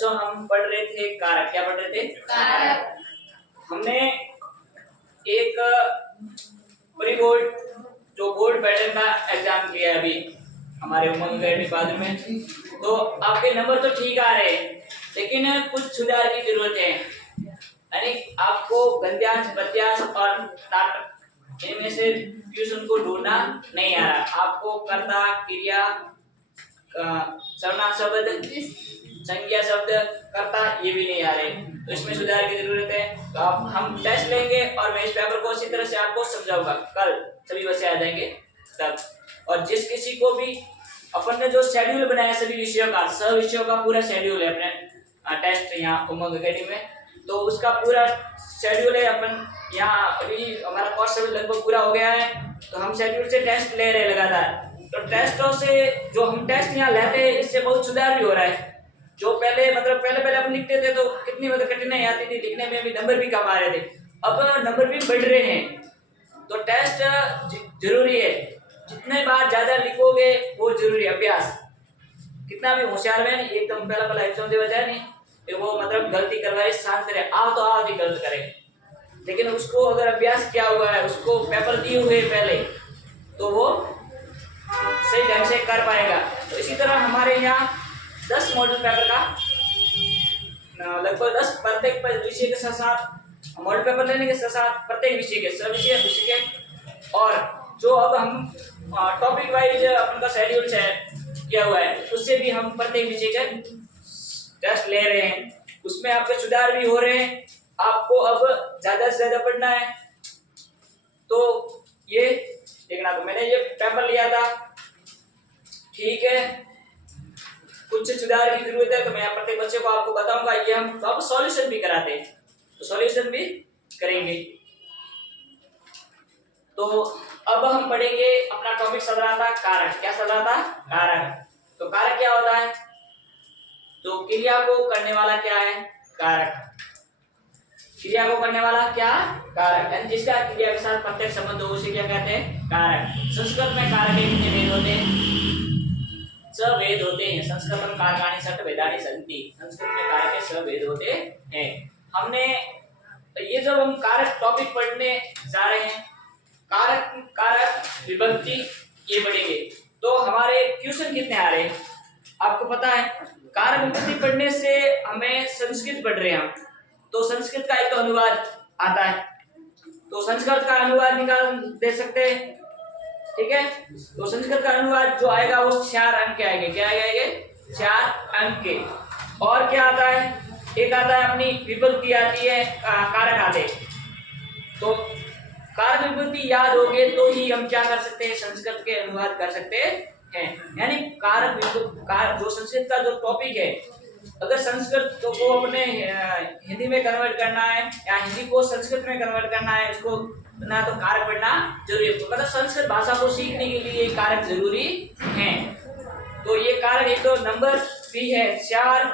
बच्चों हम पढ़ रहे थे कारक। क्या पढ़ रहे थे? कारक। हमने एक प्री बोर्ड जो बोर्ड पैटर्न का एग्जाम किया अभी हमारे उमंग अकेडमी बाद में। तो आपके नंबर तो ठीक आ रहे हैं, लेकिन कुछ सुधार की जरूरत है। यानी आपको गद्यांश, पद्यांश और नाटक इनमें से ट्यूशन को ढूंढना नहीं आ रहा। आपको कर्ता, क्रिया, सर्वनाम शब्द, संज्ञा शब्द, कर्ता ये भी नहीं आ रहे, तो इसमें सुधार की जरूरत है। तो आप हम टेस्ट लेंगे और मैं इस पेपर को अच्छी तरह से आपको समझाऊंगा। कल सभी बच्चे आ जाएंगे तब। और जिस किसी को भी अपन ने जो शेड्यूल बनाया सभी विषयों का, सब विषयों का पूरा शेड्यूल है अपने टेस्ट यहाँ उमंग अकेडमी में, तो उसका पूरा शेड्यूल है। अपन यहाँ अभी हमारा कोर्स लगभग पूरा हो गया है, तो हम शेड्यूल से टेस्ट ले रहे लगातार। तो टेस्टों से जो हम टेस्ट यहाँ लेते हैं इससे बहुत सुधार भी हो रहा है। जो पहले पहले अपन लिखते थे तो कितनी कठिनाई आती थी, लिखने में भी नंबर भी कम आ रहे थे, अब नंबर भी बढ़ रहे हैं। तो टेस्ट जरूरी है, जितने बार ज्यादा लिखोगे वो जरूरी है। अभ्यास कितना भी होशियार में नहीं, एकदम पहला एग्जाम दे बजाय नहीं वो गलती करवाए शांत रहे, आओ तो आओ भी गलत करे, लेकिन उसको अगर अभ्यास किया हुआ है, उसको पेपर दिए हुए पहले, तो वो सही ढंग से कर पाएगा। तो इसी तरह हमारे यहाँ 10 मॉडल पेपर का लगभग 10 प्रत्येक विषय के साथ साथ मॉडल पेपर लेने के साथ साथ प्रत्येक विषय के सब विषय के, और जो अब हम टॉपिक वाइज अपन का शेड्यूल किया हुआ है उससे भी हम प्रत्येक विषय के टेस्ट ले रहे हैं। उसमें आपके सुधार भी हो रहे हैं। आपको अब ज्यादा से ज्यादा पढ़ना है। तो ये देखना, तो मैंने ये पेपर लिया था, ठीक है, कुछ सुधार की जरूरत है, तो मैं प्रत्येक बच्चे को आपको बताऊंगा। ये हम अब सॉल्यूशन भी कराते हैं, तो सॉल्यूशन भी करेंगे। तो अब हम पढ़ेंगे, अपना टॉपिक चल रहा था कारक। क्या चल रहा था? कारक। तो कारक क्या होता है? तो क्रिया को करने वाला क्या है? कारक। क्रिया को करने वाला क्या? कारक। यानी जिसका क्रिया के साथ प्रत्यक्ष संबंध हो उसे क्या कहते हैं? कारक। संस्कृत में कारक के कितने भेद होते हैं? 6 भेद होते हैं। संस्कृत में कारकाणि षट् भेदानि सन्ति। संस्कृत में कारक के 6 भेद होते हैं। हमने ये जब हम कारक टॉपिक पढ़ने जा रहे हैं, कारक विभक्ति ये पढ़ेंगे, तो हमारे क्वेश्चन कितने आ रहे हैं आपको पता है। कारक विभक्ति पढ़ने से हमें संस्कृत पढ़ रहे हैं हम, तो संस्कृत का एक तो अनुवाद आता है, तो संस्कृत का अनुवाद निकाल दे सकते हैं, ठीक है। तो संस्कृत का अनुवाद जो आएगा वो 4 अंक के आएंगे। क्या आएंगे? 4 अंक के। और क्या आता है? एक आता है अपनी विभक्ति आती है, कारक आते। तो कारक विभक्ति याद होगे तो ही हम क्या कर सकते हैं? संस्कृत के अनुवाद कर सकते हैं। यानी कारक जो संस्कृत का जो टॉपिक है, अगर संस्कृत को अपने हिंदी में कन्वर्ट करना है या हिंदी को संस्कृत में कन्वर्ट करना है, उसको ना तो कारक पढ़ना जरूरी है। मतलब संस्कृत भाषा को सीखने के लिए कारक जरूरी है। तो ये कारक एक तो नंबर भी है 4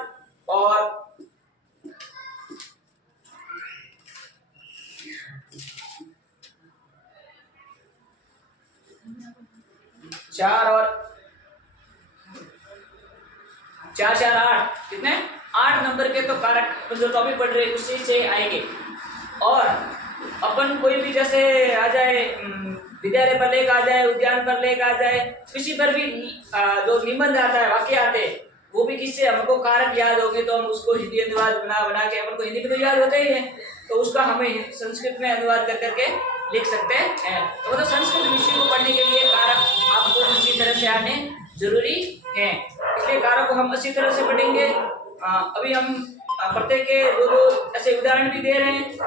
और 4 8 कितने? 8 नंबर के तो कारक जो टॉपिक पढ़ रहे हैं उसी से आएंगे। और अपन कोई भी जैसे आ जाए, विद्यालय पर लेकर आ जाए, उद्यान पर लेकर आ जाए, किसी पर भी जो निबंध आता है, वाक्य आते हैं, वो भी किससे हमको कारक याद होंगे, तो हम उसको हिंदी अनुवाद बना के, अपन को हिंदी में तो याद होते ही है, तो उसका हमें संस्कृत में अनुवाद कर करके लिख सकते हैं। तो मतलब संस्कृत विषय को पढ़ने के लिए कारक आपको इसी तरह से आने जरूरी है, इसलिए कारक को हम अच्छी तरह से पढ़ेंगे। अभी हम प्रत्येक के 2 ऐसे उदाहरण भी दे रहे हैं,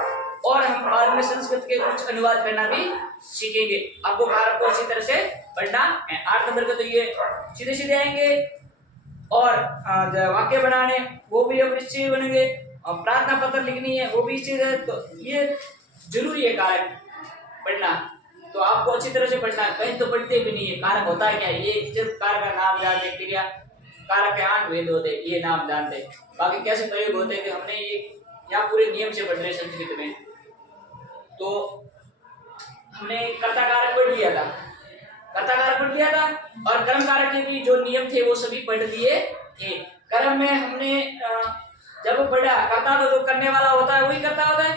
और हम बाद में संस्कृत के कुछ अनुवाद करना भी सीखेंगे। आपको कारक को अच्छी तरह से पढ़ना है। 8 नंबर के तो ये सीधे सीधे आएंगे, और वाक्य बनाने वो भी अब निश्चय बनेंगे, और प्रार्थना पत्र लिखनी है वो भी चीज है। तो ये जरूरी है कारक पढ़ना, तो आपको अच्छी तरह से पढ़ना है। कहीं तो पढ़ते भी नहीं है कारक होता है क्या, ये सिर्फ कारक का नाम जानते, क्रिया कारक के 8 भेद होते ये नाम जानते, बाकी कैसे प्रयोग होते हैं कि हमने ये यहाँ पूरे नियम से पढ़ रहे संस्कृत में। तो हमने कर्ता कारक पढ़ लिया था, और कर्म कारक के भी जो नियम थे वो सभी पढ़ लिए थे। कर्म में हमने जब बड़ा कर्ता तो जो करने वाला होता है वही करता होता है,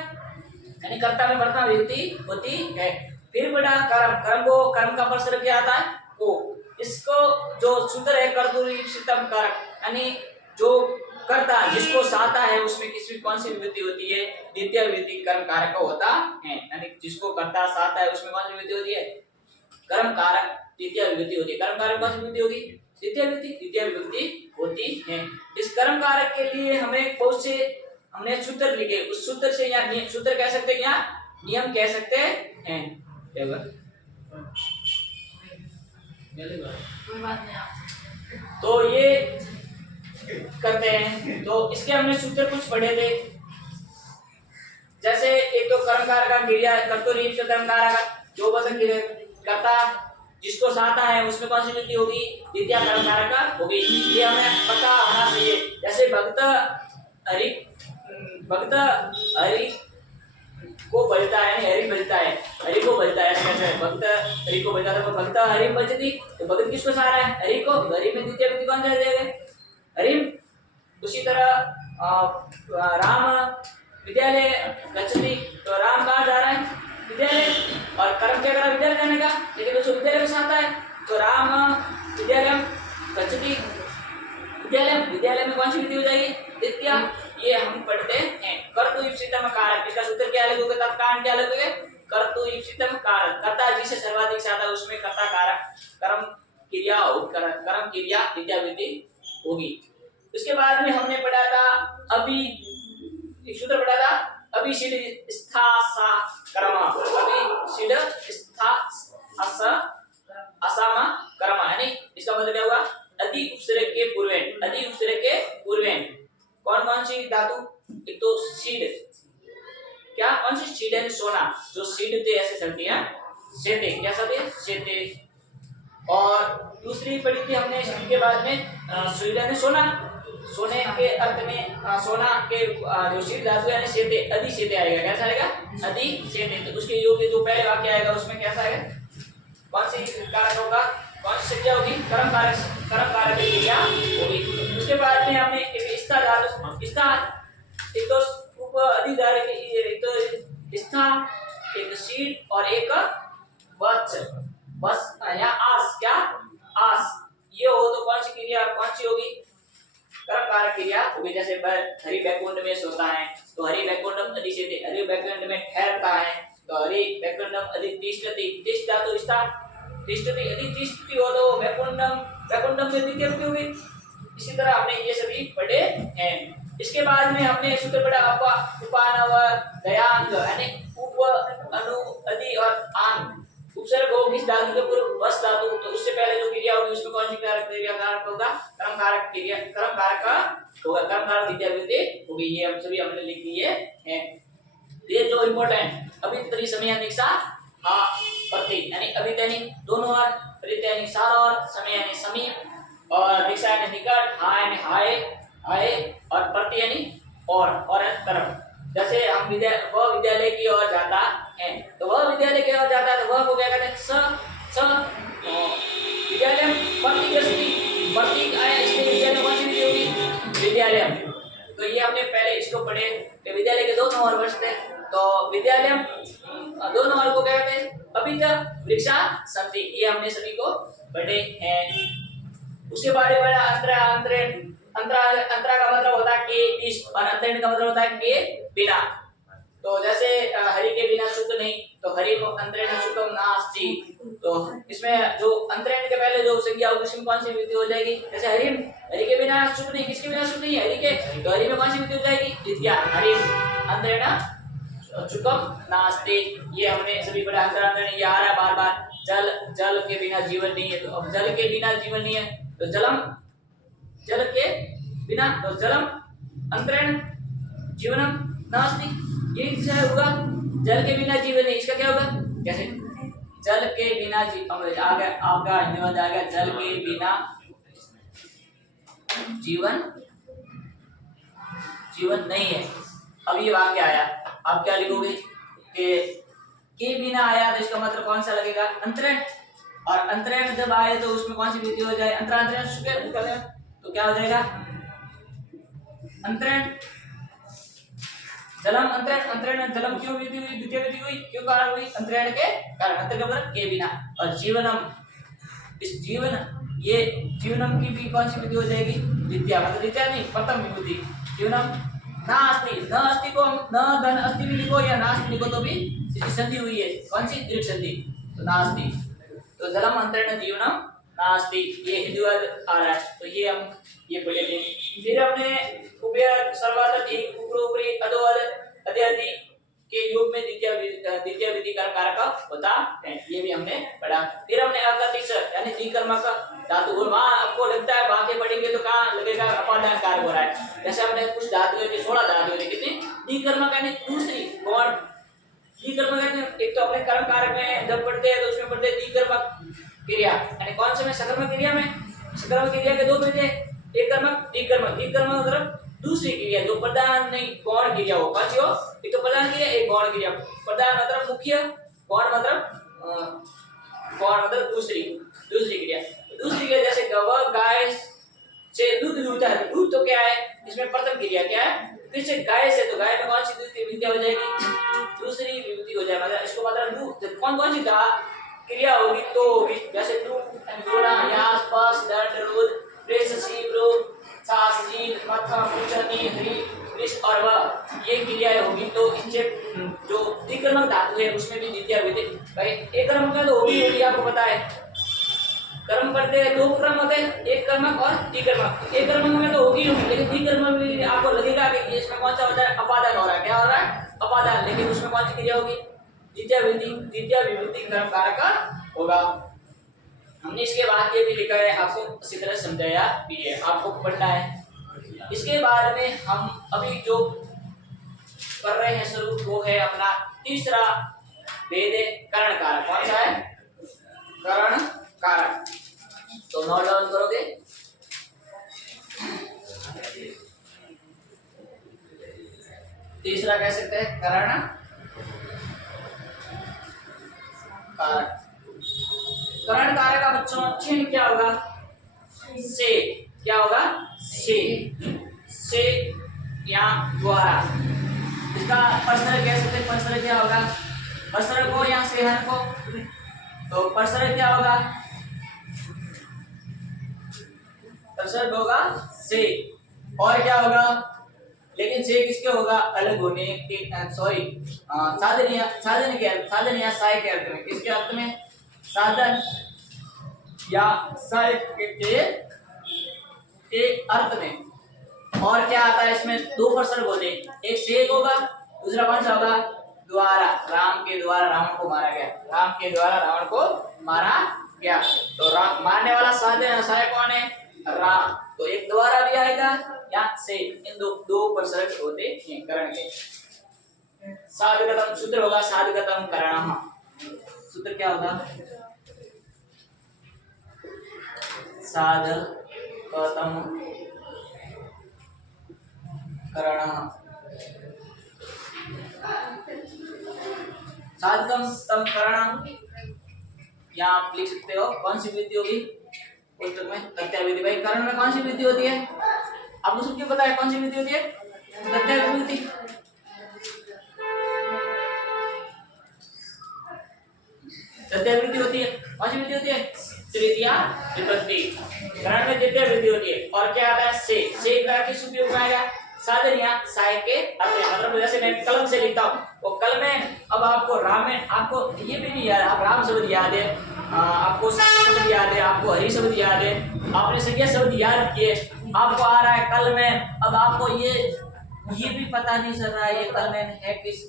यानी कर्ता में वर्तमान विभूति होती है। फिर बड़ा कर्म, कर्म का परसर क्या आता है को, इसको जो सूत्र है कर्तुरी ईप्सितम कारक, यानी जो कर्ता जिसको साता है उसमें किसी कौन सी विभूति होती है, द्वितीय विभूति कर्म कारक होता है, यानी जिसको कर्ता साता है उसमें कौन सी विभूति होती है, कर्म कारक द्वितीय विभूति होती है। कर्म कारक कौन सी विभूति होगी, द्वितीय विभूति होती है। इस कर्म कारक के लिए हमें बहुत से हमने सूत्र लिखे, उस सूत्र से यहाँ सूत्र कह सकते हैं, यहाँ नियम कह सकते हैं। कोई बात नहीं। तो ये करते हैं, तो इसके हमने सूत्र कुछ पढ़े थे, जैसे एक तो कर्म कारक का क्रिया कर्तुरी कर्म कारक, जो बदल करता जिसको साता है उसमें कौन सी विधि होगी, द्वितीय कर्म कारक होगी। ये हमें पता होना चाहिए। जैसे भक्त हरि को बलता है, यानी हरि बलता है, हरि को बलता है, कैसे भक्त हरि को बलता है, तो भक्त हरि बलती, तो भक्त किसको सहारा है, हरि को, हरि में द्वितीय विधि कौन सा जाएगा, हरि। उसी तरह राम विद्यालय गच्छति, तो राम कहाँ जा रहा है, विद्यालय, और कर्म क्या करा, विद्यालय जाने का, लेकिन उसको विद्यालय में साथ है, तो राम विद्यालय गच्छति, विद्यालय में कौन सी विधि हो जाएगी, द्वितीय। ये हम पढ़ते हैं। कर्तु ईप्सितम कारक, इसका सूत्र क्या लिखोगे, तत्काल क्या लिखोगे, कर्तु ईप्सितम कारक, कर्ता जिसे सर्वाधिक साता उसमें कर्ता कारक कर्म क्रिया द्वितीय विधि होगी। उसके बाद में हमने पढ़ा था अभी एक सूत्र पढ़ा था, अभिषिड स्थासा कर्म, अभिषिड स्था असम कर्म, यानी इसका मतलब क्या हुआ, अति उपसर्ग के पूर्वेण, अति उपसर्ग के पूर्वेण कौन कौन सी धातु, एक तो सीड, क्या कौन सी सीड है, सोना, जो सीड थे ऐसे चलती है, सेते, क्या चलती है, सेते। और दूसरी पढ़ी थी हमने इसके बाद में सीड है सोना, सोने के अर्थ में सोना के जो सीड धातु है सेते, अधि सेते आएगा, कैसा आएगा, अधि सेते। तो उसके योग्य जो पहले वाक्य आएगा उसमें कैसा आएगा, कौन सी कारक होगा, कौन सी संज्ञा होगी, कर्म कारक की क्रिया होगी। उसके बाद में हमने एक स्था धातु, स्था एक तो उप अधिधारक, एक तो स्था, एक सीड और एक वत्स, बस या आस, क्या आस, ये हो तो कौन सी क्रिया, कौन सी होगी, कर्म कारक क्रिया होगी। जैसे हरि बैकुंठ में सोता है, तो हरि बैकुंठम अधि सेते, हरि बैकुंठ में ठहरता है, तो हरि बैकुंठम अधि तिष्ठति, तिष्ठ धातु स्था, तिष्ठति अधि तिष्ठति हो तो बैकुंठम में द्वितीय विधि होगी। इसी तरह हमने ये सभी पढ़े हैं। इसके बाद में हमने सूत्र पढ़ा उपानव दयांग, यानी उप अनु अधि और आन, उपसर्ग हो किस धातु के पूर्व, बस धातु, तो उससे पहले जो क्रिया होगी उसमें कौन सी कारक होगा, कर्म कारक क्रिया, कर्म कारक का होगा, कर्म कारक द्वितीय विधि होगी। ये हम सभी हमने लिख लिए हैं। ये जो इंपॉर्टेंट अभितरी समय निक्षा हाँ प्रति, यानी अभितनी दोनों और, प्रति यानी सारा और, समय यानी समीप, और निक्षा यानी निकट, हाँ यानी हाय, और प्रति यानी और तरफ। जैसे हम वह विद्यालय की ओर जाता है, तो वह विद्यालय की ओर जाता है, तो वह को क्या कहते हैं, स विद्यालय प्रतीक आया, इसके विद्यालय कौन सी विधि होगी, विद्यालय। तो ये हमने पहले इसको पढ़े कि विद्यालय के दोनों ओर वर्ष थे, तो विद्यालय दोनों ओर को क्या कहते हैं, अभित वृक्षा संति, ये हमने सभी को पढ़े हैं। उसके बाद बड़ा अंतरा का मतलब होता है के इस, और अंतरण का मतलब होता है के बिना। तो जैसे हरि के बिना सुख नहीं, तो हरि को अंतरेण सुखम नास्ति, तो इसमें जो अंतरेण के पहले जो संज्ञा होगी उसमें कौन सी विधि हो जाएगी, जैसे हरि के बिना सुख नहीं, किसके बिना सुख नहीं, हरि के, तो हरि में कौन सी विधि हो जाएगी, द्वितीय, हरि अंतरेण सुखम नास्ति। ये हमने सभी पढ़ा, अंतरेण ये आ रहा है बार बार, जल के बिना जीवन नहीं है, तो अब जल के बिना जीवन नहीं है, तो जल के बिना, तो जलम अंतरेण जीवनम नास्ति, ये क्या होगा, जल के बिना जीवन नहीं, इसका क्या होगा, कैसे, जल के बिना आपका हिंदी आ गया, जल के बिना जीवन नहीं है। अब ये वाक्य आया, आप क्या लिखोगे के बिना आया, तो इसका मतलब कौन सा लगेगा, अंतरेण, और अंतरेण जब आए तो उसमें कौन सी विधि हो जाए, अंतरांतरेण, तो क्या हो जाएगा, अंतरेण जलम अंतरण, अंतरण जलम क्यों विधि हुई, द्वितीय विधि हुई, क्यों कारण हुई, अंतरण के कारण, अंतर का मतलब के बिना। और जीवनम, इस जीवन, ये जीवनम की भी कौन सी विधि हो जाएगी, द्वितीय, मतलब द्वितीय नहीं प्रथम विभूति। जीवनम ना अस्ति, न अस्ति को न धन अस्ति भी लिखो या ना अस्ति लिखो तो भी संधि हुई है, कौन सी, दीर्घ संधि, तो ना अस्ति। तो जलम अंतरण जीवनम नास्ति, ये हिंदू आ रहा है, तो ये हम ये बोलेंगे। फिर हमने उभय सर्वार्थ एक ऊपरी अधोअध अध्यधि के योग में द्वितीय विधि का कारक होता है, ये भी हमने पढ़ा। फिर हमने अकर्तिश यानी द्विकर्मक धातु, और वहां आपको लगता है बाकी पढ़ेंगे तो कहां लगेगा, अपादान कारक हो रहा है। जैसे हमने कुछ धातुओं की 16 धातुओं की कितनी, द्विकर्मक यानी दूसरी कौन, द्विकर्मक यानी एक तो अपने कर्म कारक में जब पढ़ते हैं तो उसमें पढ़ते हैं द्विकर्मक क्रिया, यानी कौन से में, सकर्मक क्रिया में, सकर्मक क्रिया के दो विधि, एक कर्मक, द्विकर्मक। द्विकर्मक मतलब दूसरी क्रिया जो प्रधान नहीं गौण क्रिया हो, कौन सी हो, एक तो प्रधान क्रिया, एक गौण क्रिया। प्रधान मतलब मुख्य, गौण मतलब गौण मतलब दूसरी क्रिया। दूसरी क्रिया जैसे गौ गाय से दूध दूहता है, दूध तो क्या है, इसमें प्रथम क्रिया क्या है, फिर से गाय से, तो गाय में कौन सी दूसरी विधि हो जाएगी, दूसरी विभूति हो जाएगी। मतलब इसको मतलब दूध कौन कौन सी क्रिया होगी, तो होगी जैसे दूना, यास, पास, दंड, रुद, प्रेस, सीब्रो, सास, जीत, मथा, मुचनी, हरि, कृष और वह, ये क्रियाएं होगी। तो इनसे जो द्विकर्मक धातु है उसमें भी द्वितीय विधि, भाई एक कर्मक में तो होगी, आपको पता है, कर्म करते हैं दो क्रम होते हैं, एक कर्मक और द्विकर्मक। एक कर्मक में तो होगी, लेकिन द्विकर्मक में आपको लगेगा कि ये इसमें कौन सा होता है, अपादान हो रहा है, क्या हो रहा है, अपादान, लेकिन उसमें कौन सी क्रिया होगी, द्वितीय विभूति कर्म कारक होगा। हमने इसके बाद ये भी लिखा है, आपको अच्छी तरह समझाया भी है, आपको पढ़ना है। इसके बाद में हम अभी जो कर रहे हैं शुरू, वो है अपना तीसरा भेद है करण कारक। कौन सा है, करण कारक। तो नोट डाउन करोगे, तीसरा कह सकते हैं करण कारक। करण कारक का बच्चों चिन्ह क्या होगा, से, क्या होगा, से या द्वारा। इसका परसर कह सकते हैं, परसर क्या होगा, परसर को या सेहन को, तो परसर क्या होगा, परसर होगा से, और क्या होगा, लेकिन से किसके होगा, अलग होने के, सॉरी साधन या सहाय के अर्थ में, किसके अर्थ में, साधन या सहाय के अर्थ में। और क्या आता है इसमें, दो परसर बोले, एक से होगा, दूसरा कौन सा होगा, द्वारा, राम के द्वारा रावण को मारा गया, राम के द्वारा रावण को मारा गया। तो राम मारने वाला साधन सहाय कौन है, राम, तो एक द्वारा भी आएगा या से, इन दो परसर होते हैं करण के। साधगतम सूत्र होगा, साधगतम करणः, सूत्र क्या होगा, साधगतम करणः, साधकम तम करणम, यहाँ आप लिख सकते हो कौन सी विधि होगी पुस्तक में, तथ्य विधि। भाई करण में कौन सी विधि होती है, आपको सबको पता है कौन सी विधि होती है, तथ्य विधि। तथ्य विधि होती है, कौन सी विधि होती है, तृतीय विभक्ति। करण में तृतीय विधि होती है, और क्या आता है, से का किस उपयोग में आएगा, साधन या सहाय के अर्थ में। मतलब जैसे मैं कलम से लिखता हूँ, वो कल में, अब आपको राम में, आपको ये भी नहीं याद, आप राम शब्द याद है, आपको शब्द याद है, आपको हरि शब्द याद है, आपने संज्ञा शब्द याद किए, आपको आ रहा है कल में, अब आपको ये भी पता नहीं चल रहा है ये कल में है किस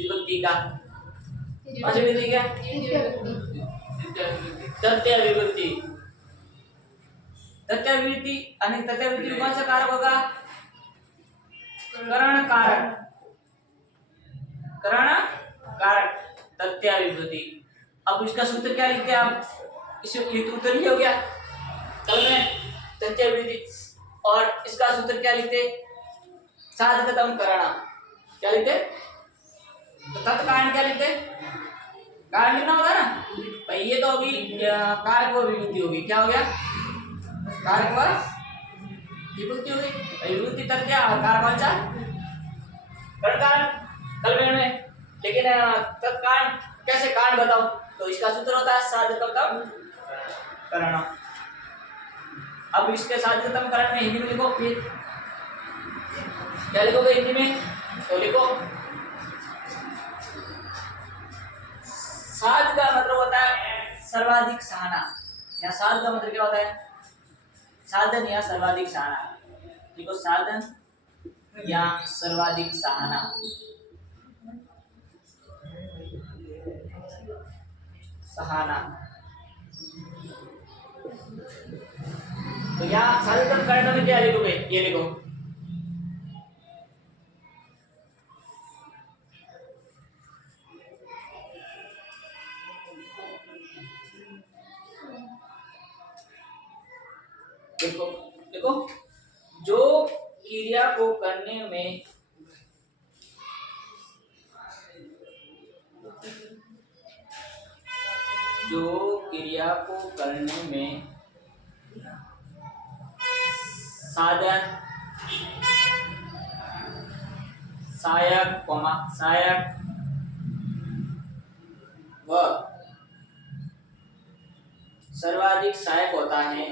विभक्ति का, कौन विभक्ति क्या, तृतीय विभक्ति। तृतीय विभक्ति यानी तृतीय विभक्ति कौन सा कारक होगा, करण कारक, करण कारक, तृतीय विभूति। अब इसका सूत्र क्या लिखते हैं आप, इसे ये तो उत्तर ही हो गया कल में तृतीय विभूति, और इसका सूत्र क्या लिखते, साधकतम करण, क्या लिखते, तो तत्कारण क्या लिखते, कारण लिखना होगा ना भाई, ये तो होगी कारक व विभूति होगी, क्या हो गया, कारक व विभूति हो गई, विभूति तृतीय और कारक कौन सा कर्ण कारण कलमेण में, लेकिन तत्कारण कैसे कारण बताओ, तो इसका सूत्र होता है साधकतम करण। अब इसके साधकतम करण में हिंदी में लिखो, फिर क्या लिखोगे हिंदी में, तो लिखो साध का मतलब होता है सर्वाधिक सहाना, या साध का मतलब क्या होता है, साधन या सर्वाधिक सहाना। देखो साधन या सर्वाधिक सहाना, सहाना। तो यहाँ साधकतम करण में क्या लिखोगे, ये लिखो देखो देखो, जो क्रिया को करने में साधन सहायक व सर्वाधिक सहायक होता है,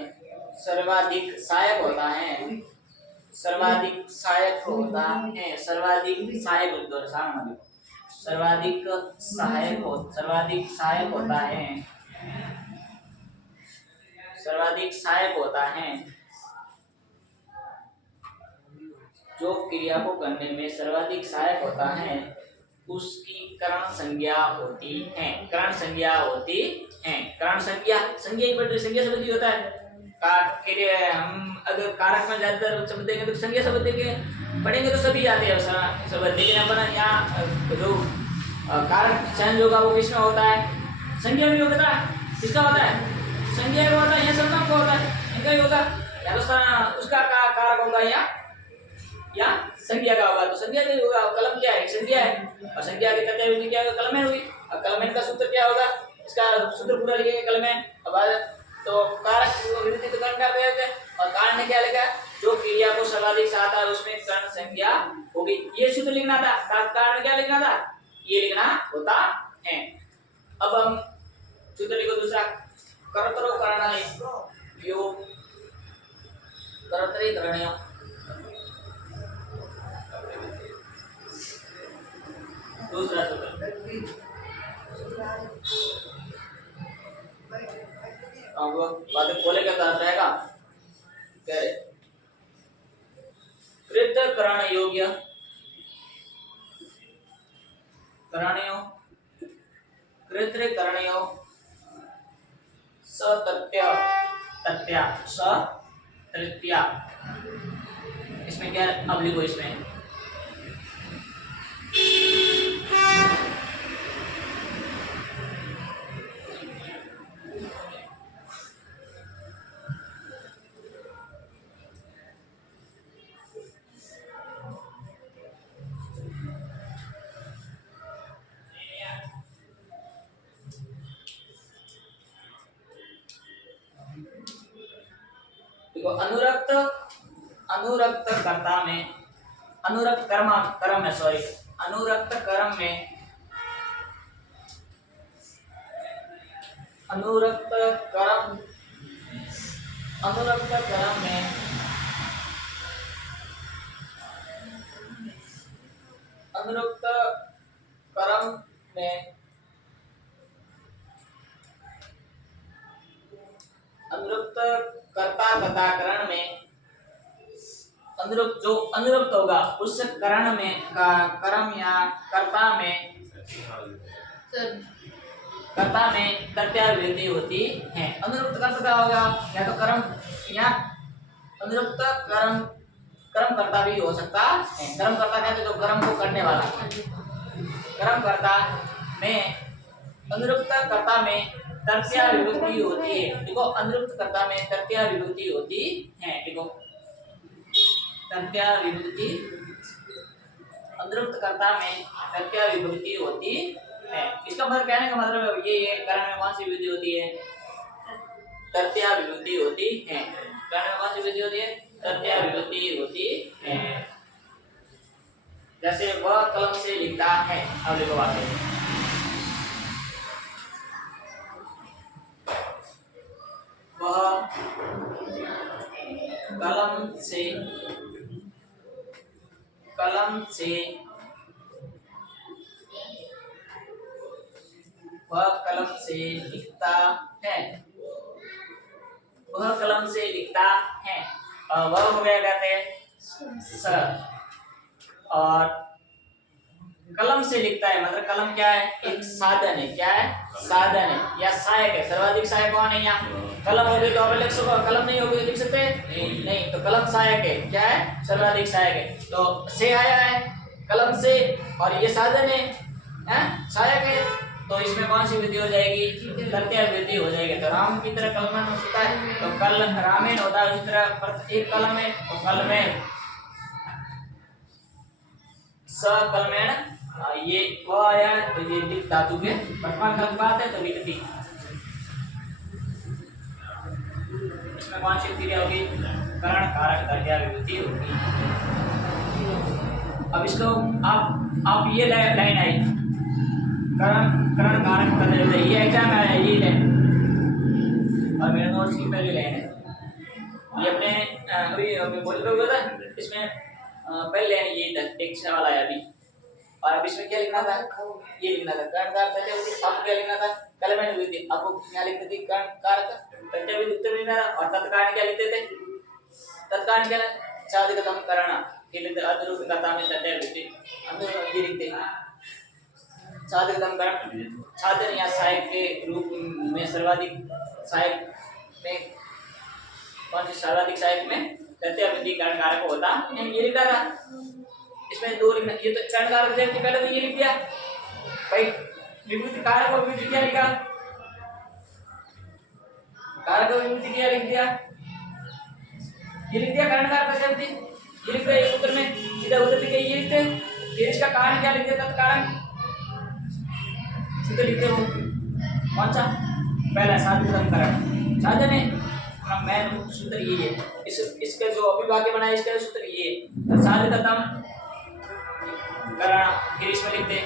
सर्वाधिक सहायक होता है, सर्वाधिक सहायक होता है, सर्वाधिक सहायक सर्वाधिक सहायक होता है, सर्वाधिक सहायक होता है, जो क्रिया को करने में सर्वाधिक सहायक होता है उसकी करण संज्ञा होती है, करण संज्ञा होती है। करण संज्ञा, संज्ञा एक बार संज्ञा शब्द ही होता है। हम अगर कारक में ज्यादातर शब्द देंगे तो संज्ञा शब्द देंगे, पढ़ेंगे तो सभी आते हैं शब्द, लेकिन अपन यहाँ जो कारक चयन होगा वो किसमें होता है, संज्ञा में होता है। किसका होता है, संज्ञा का होता है, या सर्वनाम का होता है, इनका ही होगा, या तो उसका कारक होगा या संज्ञा का होगा। तो संज्ञा का होगा, कलम क्या है, संज्ञा है, और संज्ञा के तत्या विधि क्या होगा, कलमें हुई। और कलमें का सूत्र क्या होगा, इसका सूत्र पूरा लिखेंगे कलमें। अब तो कारक विधि तो कर्ण का प्रयोग है, और कारण ने क्या लिखा, जो क्रिया को सर्वाधिक सहायता है उसमें कर्ण संज्ञा होगी। ये सूत्र लिखना था, कारण में क्या लिखना था, ये लिखना होता है। अब हम सूत्र लिखो दूसरा, कर्तरो करणय यो, कर्तरे करणय, दूसरा सूत्र अब बात बोले क्या अर्थ रहेगा, कह रहे कृत करण योग्य करणयो, कृत करणयो सतत्य तत्या सतृत्या, इसमें क्या अब लिखो, इसमें देखो अनुरक्त अनुरक्त कर्ता में, अनुरक्त कर्म में, सॉरी, अनुरक्त कर्म में, अनुरक्त कर्म में, अनुरक्त कर्म में अनुरक्त कर्ता तथा करण में, अनुरक्त जो अनुरक्त होगा उस करण में का कर्म या कर्ता में तत्याविधि होती है। अनुरक्त कर्ता क्या होगा, या तो कर्म या अनुरक्त कर्म कर्ता भी हो सकता है। कर्म कर्ता कहते जो कर्म को करने वाला, कर्म कर्ता में अनुरक्त कर्ता में तृतीया विभक्ति होती है। देखो अनुरक्त कर्ता में तृतीया विभक्ति होती है, देखो तृतीया विभक्ति, अनुरक्त कर्ता में तृतीया विभक्ति होती है। इसका मतलब कहने का मतलब ये करण में कौन सी विभक्ति होती है, तृतीया विभक्ति होती है। करण में कौन सी विभक्ति होती है, तृतीया विभक्ति होती है। जैसे वह लिखता है। अब लिखो वाक्य, वह कलम से वह कलम से लिखता है। वह कलम से लिखता है। और वह हो गया कहते हैं स, और कलम से लिखता है मतलब कलम क्या है, एक साधन है। क्या है, साधन है या सहायक है। सर्वाधिक सहायक कौन है यहाँ, कलम होगी तो आप लिख सको, कलम नहीं होगी तो लिख सकते नहीं, तो कलम सहायक है। क्या है, सर्वाधिक सहायक है। तो से आया है कलम से, और ये साधन है, सहायक है, तो इसमें कौन सी वृद्धि हो जाएगी, तृतीय वृद्धि हो जाएगी। तो राम की तरह कलमन होता है, तो कल रामेण होता है, उसी तरह एक कलम है तो कल में स कलमेण, ये वह आया तो ये लिख धातु के वर्तमान काल की बात है तो लिखती। इसमें कौन सी क्रिया होगी, करण कारक तृतीय विभूति होगी। अब इसको आप ये लाइन आई, करण कारक तृतीय विभूति, ये एग्जाम में आया ये लाइन, और मेरे नोट्स की पहली लाइन है ये। अपने अभी बोल रहे था इसमें पहले लाइन ये था, टेक्स्ट वाला है अभी, और अब इसमें क्या लिखना था, ये लिखना था कर्ण कारक तृतीय विभूति। अब क्या लिखना था, कलमेण विभूति। आपको क्या लिखते थे, कर्ण कारक तृतीय विभूति उत्तर लिखना था, और तत्कारण क्या लिखते थे, तत्कारण क्या साधिकतम करण के लिए अद्रूपता में तृतीय विभूति अंदर ये लिखते हैं। साधिकतम करण साधन या सहायक के रूप में सर्वाधिक सहायक में कौन सी, सर्वाधिक सहायक में तृतीय विभूति कर्ण कारक होता है, ये लिखा था। इसमें दो लिखना, ये तो कर्ण कारक थे, पहले तो ये लिख दिया भाई, विभूति कारक और विभूति क्या लिखा, कारक और विभूति क्या लिख दिया, ये लिख दिया कर्ण कारक तृतीय विभूति, ये लिख दिया सूत्र में, सीधा उत्तर लिखे ये लिखते, फिर इसका कारण क्या लिख दिया, तत्कारण सूत्र लिखते हो कौन सा, पहला साधिकतम करण साधन है, मैन सूत्र ये है। इसके जो अभिवाक्य बनाया इसका सूत्र ये है, साधिकतम करण, फिर इसमें लिखते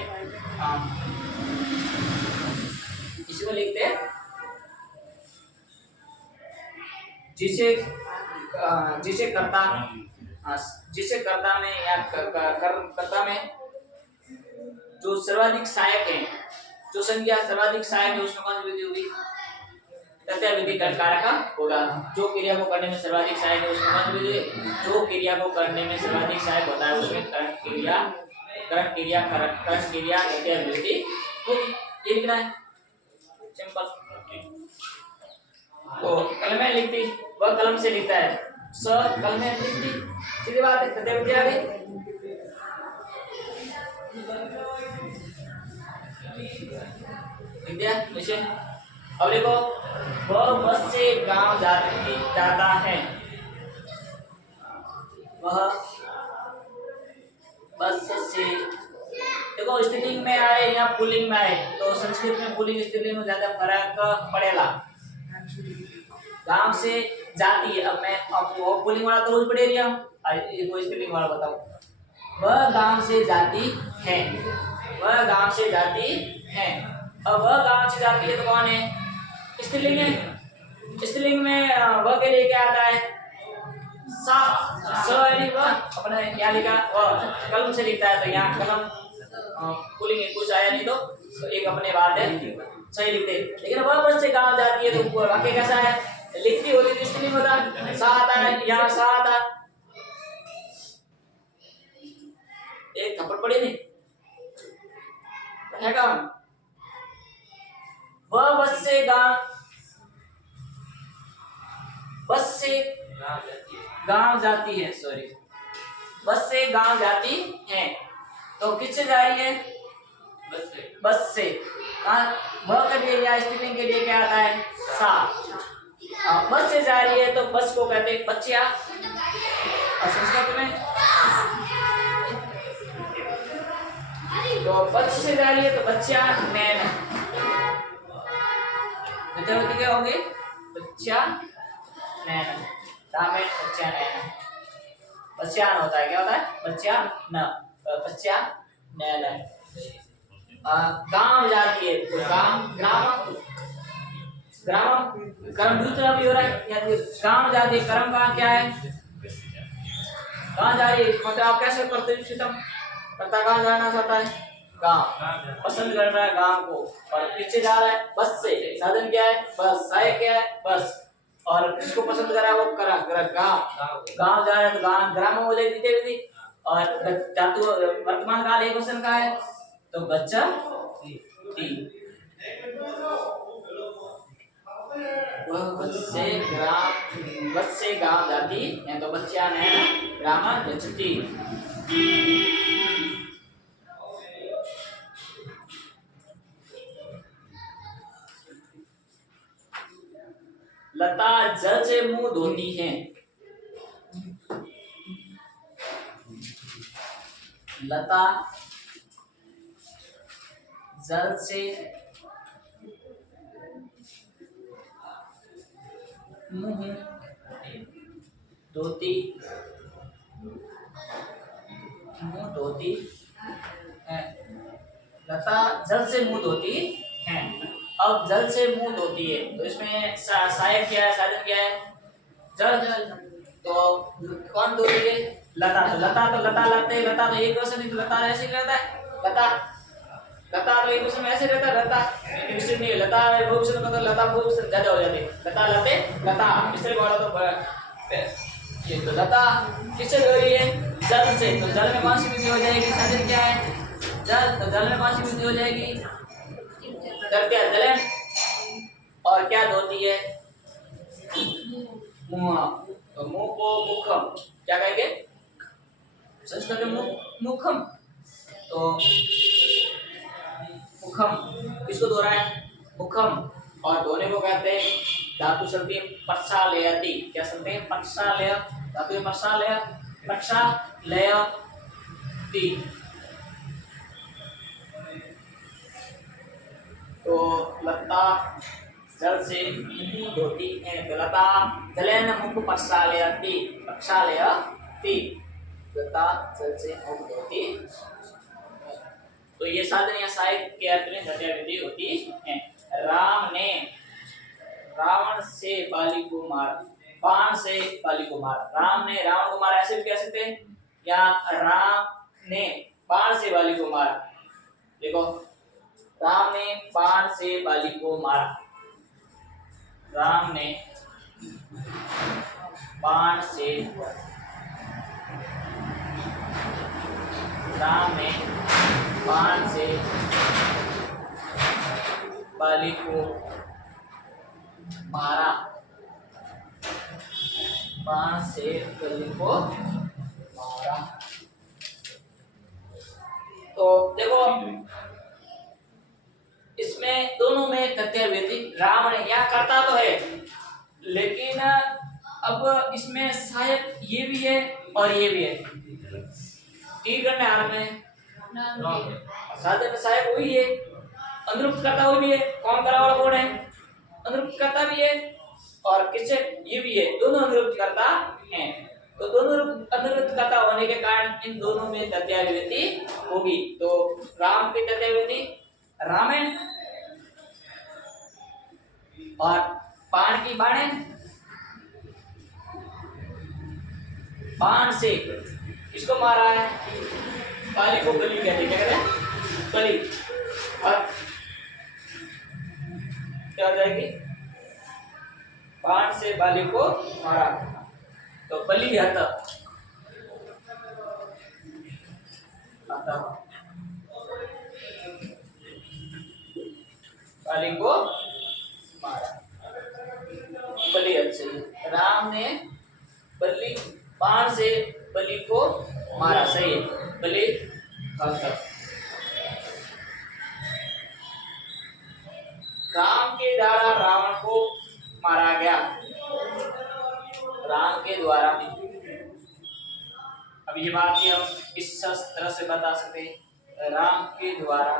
इसमें लिखते जिसे कर्ता में या कर्ता में जो सर्वाधिक सहायक है, जो संज्ञा सर्वाधिक सहायक है, उसमें कौन सी विधि होगी, तृतीय विधि कर्ण कारक होगा। जो क्रिया को करने में सर्वाधिक सहायक है उसमें कौन सी विधि, जो क्रिया को करने में सर्वाधिक सहायक होता है उसमें कर्ण क्रिया तृतीय विधि होगी। ये लिखना है सिंपल। तो कलमें लिखती, वह कलम से लिखता है, स कलमें लिखती, सीधी बात है, तृतीय विधि आ गई। विद्या विषय। अब देखो, वह बस से गांव जाता है, वह बस से, देखो स्त्रीलिंग में आए या पुल्लिंग में आए तो संस्कृत में पुल्लिंग स्त्रीलिंग में ज्यादा फर्क पड़ेगा। गांव से जाती है, अब मैं आपको पुल्लिंग वाला तो रोज पढ़े रहा हूँ, वो स्त्रीलिंग वाला बताओ। वह गांव से जाती है, वह गांव से जाती है। अब वह गांव से जाती है तो कौन है, स्त्रीलिंग है। स्त्रीलिंग में वह के लिए क्या आता है, सा, यानी वह अपने यहाँ लिखा, वह कलम से लिखता है तो यहाँ कलम पुल्लिंग कुछ आया नहीं तो एक अपने बात है सही लिखते। लेकिन वह बस से गांव जाती है तो वाक्य कैसा है, लिखती होती तो स्त्रीलिंग होता, सा आता है, यहाँ सा आता। एक थप्पड़ पड़ी नहीं है काम। वह बस से गांव जाती है, सॉरी, बस से गांव जाती है तो किससे जा रही है, बस से। वह के लिए या स्त्रीलिंग के लिए क्या आता है, सा। बस से जा रही है तो बस को कहते हैं बच्चिया, और संस्कृत में तो बस से जा रही है तो बच्चा नैन, विद्यार्थी क्या होंगे, बच्चा नैन, रामेण बच्चा नैन, बच्चा न होता है, क्या होता है, बच्चा न, बच्चा नैन। काम जाती है तो काम ग्राम ग्राम कर्म दूसरा भी हो रहा है या फिर काम जाती है कर्म का क्या है कहाँ जा रही है मतलब आप कैसे प्रतिष्ठितम करता कहाँ जाना चाहता है गांव पसंद कर रहा है गांव को और पीछे जा रहा है बस से साधन क्या है बस सहायक क्या है बस और किसको पसंद करा है वो करा गांव गांव जा रहा है तो गांव ग्राम हो जाएगी द्वितीय विधि और धातु वर्तमान काल एक वचन का है तो गच्छति वह बस से गांव जाती है तो बच्चा ने ग्राम गच्छति लता जल से मुंह धोती है लता जल से मुंह धोती है लता जल से मुंह धोती है अब जल से मुंह धोती है तो इसमें सहायक क्या है साधन क्या है जल तो कौन धोती है लता तो लता लाते लता तो एक वचन नहीं तो लता ऐसे रहता है लता तो एक वचन में ऐसे रहता है लता मिश्रित नहीं लता बहुवचन का तो लता बहुवचन ज्यादा हो जाती लता लाते लता मिश्रित वाला तो ये तो लता किससे धो रही है जल से तो जल में कौन सी विधि हो जाएगी साधन क्या है जल तो जल में कौन सी विधि हो जाएगी क्या जलन और क्या धोती है मुंह तो मुंह को मुखम क्या कहेंगे संस्कृत में मुखम तो मुखम किसको धो रहा है मुखम और धोने को कहते हैं धातु शब्द प्रक्षालयति क्या शब्द है प्रक्षालय धातु प्रक्षालय प्रक्षालयति तो लता जल से मुंह धोती है तो लता जलेन मुख प्रक्षालयति लता जल से मुंह धोती तो ये साधन या सहायक के अर्थ में द्वितीय विधि होती है राम ने रावण से बाली को मारा बाण से बाली को मारा राम ने रावण को मारा ऐसे भी कह सकते हैं या राम ने बाण से बाली को मारा देखो राम ने बाण से बाली को मारा राम ने बाण से बाली को मारा बाण से बाली को मारा तो देखो इसमें दोनों में तथ्य व्यक्ति रावण यहाँ करता तो है लेकिन अब इसमें सहायक ये भी है और ये भी है तीर करने हाल में साधन में सहायक वही है अनुरूप करता हुआ भी है कौन करा वाला कौन है अनुरूप करता भी है और किससे ये भी है दोनों अनुरूप करता हैं तो दोनों अनुरूप करता होने के कारण इन दोनों में तथ्याभिव्यक्ति होगी तो राम की तथ्याभिव्यक्ति रामेण और बाण की बाणे बाण से किसको मारा है बाली को बलि कहते हैं क्या कहते हैं बलि और क्या हो जाएगी बाण से बाली को मारा तो बलि हता बाली को मारा बलि अच्छे राम ने बलि बाण से बलि को मारा सही है बलि हता राम के द्वारा रावण को मारा गया राम के द्वारा अब ये बात ही हम इस तरह से बता सकते हैं राम के द्वारा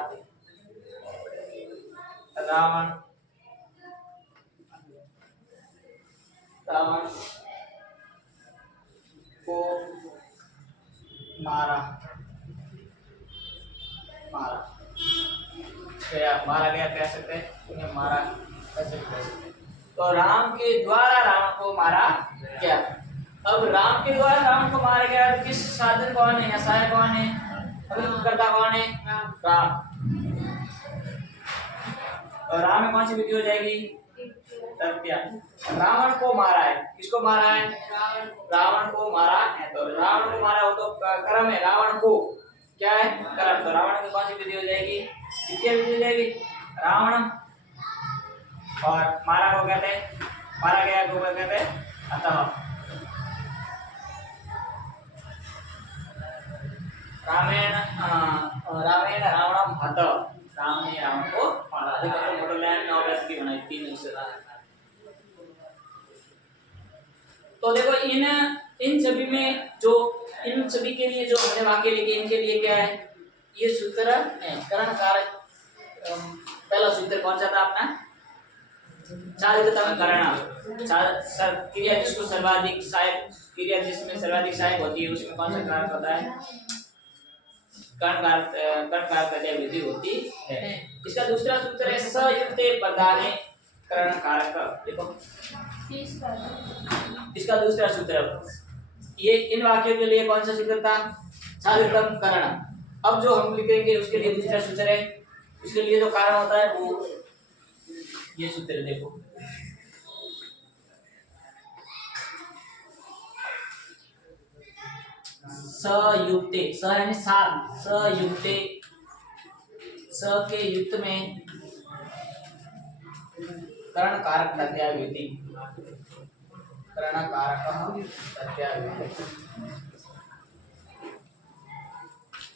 रावण को मारा गया, मारा गया कह सकते हैं, उन्हें मारा ऐसे भी कह सकते हैं। तो राम के द्वारा रावण को मारा गया। अब राम के द्वारा रावण को मारा गया तो किस साधन कौन है या सहायक कौन है, अभियुक्तकर्ता कौन है, राम। और राम में कौन सी विधि हो जाएगी, तृतीया। रावण को मारा है, किसको मारा है, रावण को मारा है। तो रावण को मारा हो तो कर्म है, रावण को क्या है, कर्म। तो रावण में कौन सी विधि हो जाएगी, द्वितीय विधि हो जाएगी, रावण। और मारा को कहते हैं, मारा गया को कहते हैं अतः। रामेण रामेण रावणम हत, राम ने रावण को मारा। देखो तो मोटो लाइन में ऑब्जेक्ट की बनाई तीन अक्षर। तो देखो इन सभी में जो इन सभी के लिए जो हमने वाक्य लिखे, इनके लिए क्या है, ये सूत्र है करण कारक। पहला सूत्र कौन सा था अपना, चारित्रतम करण। क्रिया जिसको सर्वाधिक सहायक, क्रिया जिसमें सर्वाधिक सहायक होती है उसमें कौन सा कारक होता है, कर्ण कारक प्रत्यय विधि होती है। इसका दूसरा सूत्र है सयुक्ते प्रदाने करण कारक। देखो इसका दूसरा सूत्र, ये इन वाक्यों के लिए कौन सा सूत्र था, चारित्रतम करण। अब जो हम लिखेंगे उसके लिए दूसरा सूत्र है, उसके लिए जो कारण होता है वो ये सूत्र देखो। सयुक्ते, स यानी साथ, सयुक्ते, स के युक्त में करण कारक प्रत्यय विधि, करण कारक प्रत्यय विधि।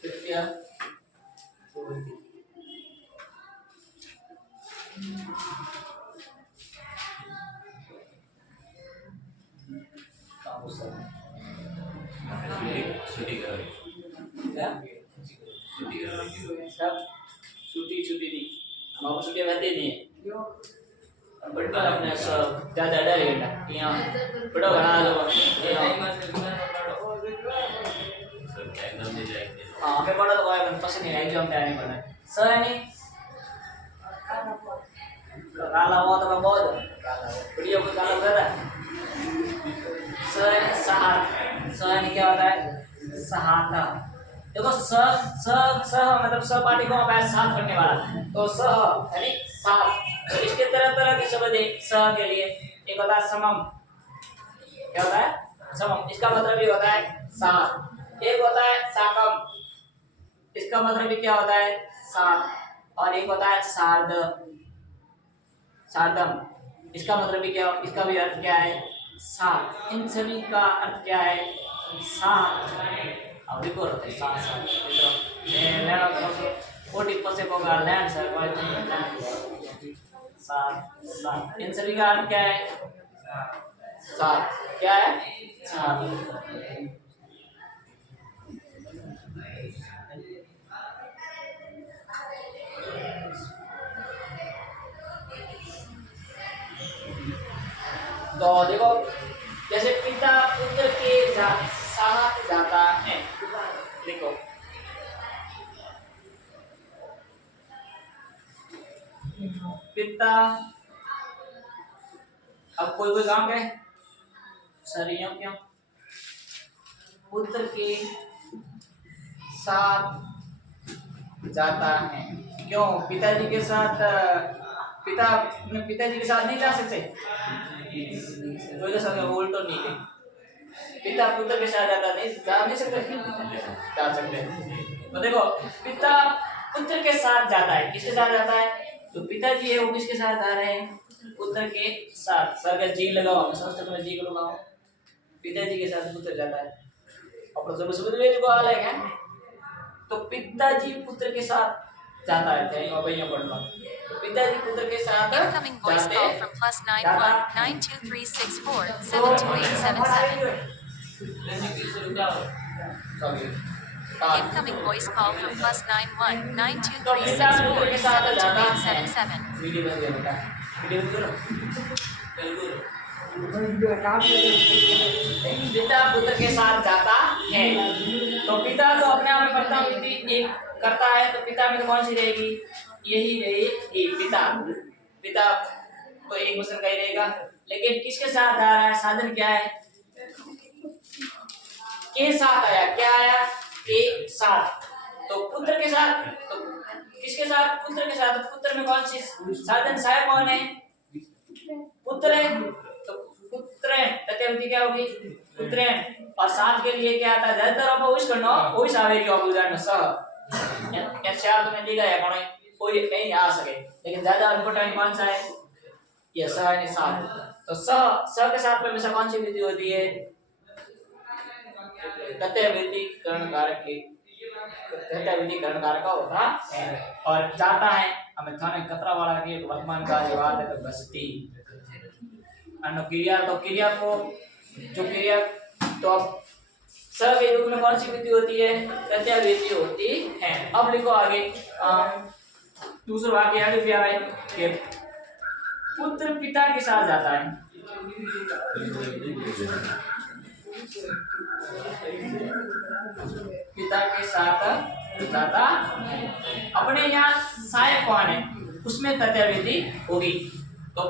तृतीय छुट्टी दी हम छुट्टी रहते नहीं है, बड़ा अपने सब ज्यादा डर है यहाँ बड़ा बना लो हाँ पे बड़ा तो है पसंद नहीं एग्जाम तैयारी करना सर है नहीं काला हुआ तो बहुत बढ़िया कोई काला कर रहा है सर सहार सर क्या होता है सहाता। देखो स स स मतलब स पार्टी को आप साथ करने वाला, तो स यानी साथ। तो इसके तरह तरह के शब्द है स के लिए। एक होता है समम, क्या होता है समम, इसका मतलब ये होता है साथ। एक होता है साकम, इसका मतलब भी क्या होता है साथ। और एक होता है सार्ध, सार्धम, इसका मतलब भी क्या, इसका भी अर्थ क्या है साथ। इन सभी का अर्थ क्या है साथ। अब देखो रहते साथ साथ ये लेना तो 40% होगा लैंड सर साथ साथ। इन सभी का अर्थ क्या है साथ, क्या है साथ। तो देखो जैसे पिता पुत्र के साथ जाता है, देखो पिता, अब कोई कोई काम है सर यूं क्यों, पुत्र के साथ जाता है, क्यों पिताजी के साथ पिताजी के साथ नहीं जा सकते, कोई तो सब उल्टो नहीं है, पिता पुत्र के साथ जाता नहीं जा नहीं सकते, जा सकते। तो देखो पिता पुत्र के साथ जाता है, किसके साथ जाता है, तो पिताजी है वो किसके साथ जा रहे हैं, पुत्र के साथ। सर का जी लगाओ, संस्कृत में जी को लगाओ, पिताजी के साथ पुत्र जाता है। और सब समझ में जो हाल है क्या, तो पिताजी पुत्र के साथ जाता है, थे और भैया पढ़ लो, तो पिताजी पुत्र के साथ Incoming voice call from +91-92364-72877. Incoming voice call from +91-92364-72877. Video बंद कर बेटा, वीडियो बंद करो पिता पुत्र के साथ जाता है। तो पिता तो अपने आप में प्रथम विधि एक करता है, तो पिता में तो कौन सी रहेगी यही रही ये पिता पिता तो एक क्वेश्चन का ही रहेगा, लेकिन किसके साथ आ रहा है, साधन क्या है, के साथ आया, क्या आया, के साथ, तो पुत्र के साथ, तो किसके साथ, पुत्र के साथ, पुत्र में कौन सी साधन सहायक कौन है, पुत्र है, तो पुत्र तथ्यवृत्ति क्या होगी, पुत्र, और साथ के लिए क्या आता है, ज्यादातर आप वही करना वही आवेगी आप उदाहरण सह या शब्द में दिया है कोई कोई कहीं आ सके, लेकिन ज्यादा इंपॉर्टेंट कौन सा है, ये स है साथ, तो स के साथ में हमेशा कौन सी विधि होती है, तथ्यवृत्ति करण कारक की, तथ्यवृत्ति करण कारक का होता है, और जाता है हमें थाने खतरा वाला की वर्तमान काल जवाब है तो बसती अन्य क्रिया, तो क्रिया को जो क्रिया तो अब स के रूप में कौन सी विधि होती है, प्रत्यावृत्ति होती है। अब लिखो आगे दूसरा वाक्य आगे भी आए कि पुत्र पिता के साथ जाता है, पिता के साथ जाता है, अपने यहाँ सहायक कौन है उसमें तथ्यवृत्ति होगी, तो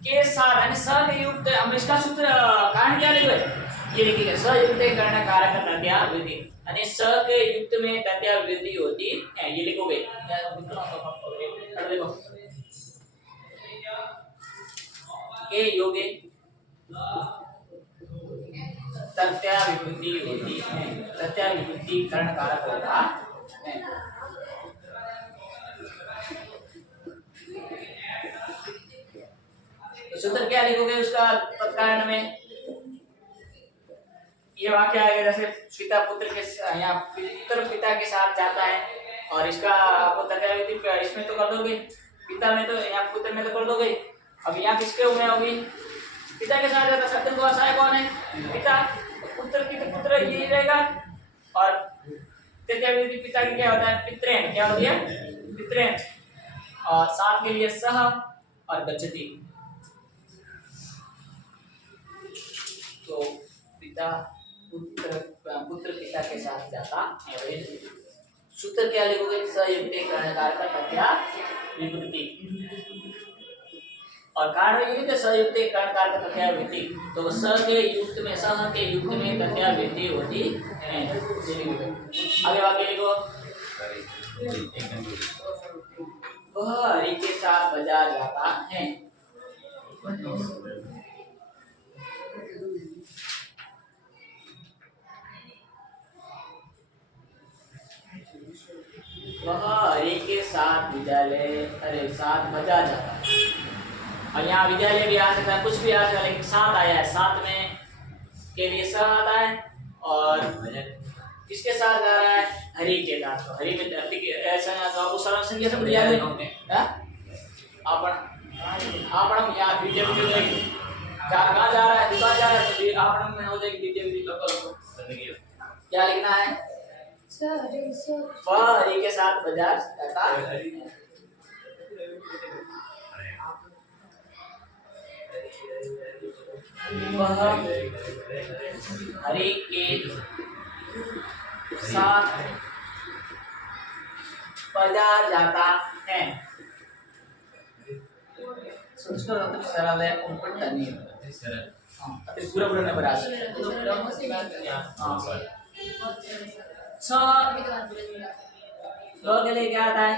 के साथ यानी स के युक्त, हम इसका सूत्र कारण क्या लिखे, ये लिखिए स युक्त कर्ण कारक तथ्यवृत्ति, यानी स के युक्त में तथ्यवृत्ति होती है, ये लिखोगे देखो के योगे तथ्यवृत्ति होती है, तथ्यवृत्ति कर्ण कारक होता है। तो सूत्र क्या लिखोगे उसका तत्कारण में, ये वाक्य आएगा जैसे पिता पुत्र के यहाँ पुत्र पिता के साथ जाता है, और इसका आपको तथ्यवृत्ति इसमें तो कर दोगे, पिता में तो यहाँ पुत्र में तो कर दोगे, अब यहाँ किसके में होगी, पिता के साथ जाता, शब्द को सहायक कौन है, पिता, पुत्र की तो पुत्र यही रहेगा, और तथ्यवृत्ति पिता की क्या होता है, पितृण, क्या होती है, पितृण, और साथ के लिए सह और गच्छति, तो पिता पुत्र पिता के साथ जाता है। सूत्र क्या लिखोगे, संयुक्त कर्ण कारक तथ्यवृत्ति, और कारण ये कि संयुक्त कर्ण कारक तथ्यवृत्ति, तो स के युक्त में सह के युक्त में तथ्यवृत्ति होती है। आगे वाक्य लिखो, वह हरि के साथ बाजार जाता है, वह हरि के साथ विद्यालय अरे साथ बाजार जाता है, और यहाँ विद्यालय भी आ सकता है, कुछ भी आ सकता है, लेकिन साथ आया है, साथ में के लिए स आता है, और किसके साथ जा रहा है, हरि के साथ, तो हरि में ऐसा तो आपको सरल संख्या सब याद है, आपण हम यहाँ विद्या कहाँ जा रहा है, दुकान जा रहा है, तो आपण में हो जाएगी विद्या, क्या लिखना है, वह हरि के साथ बाजार जाता है, वह हरि के साथ बाजार जाता है, उसका मतलब सरल है, ऊपर नहीं है, अभी पूरा पूरा नंबर आ के लिए क्या आता है,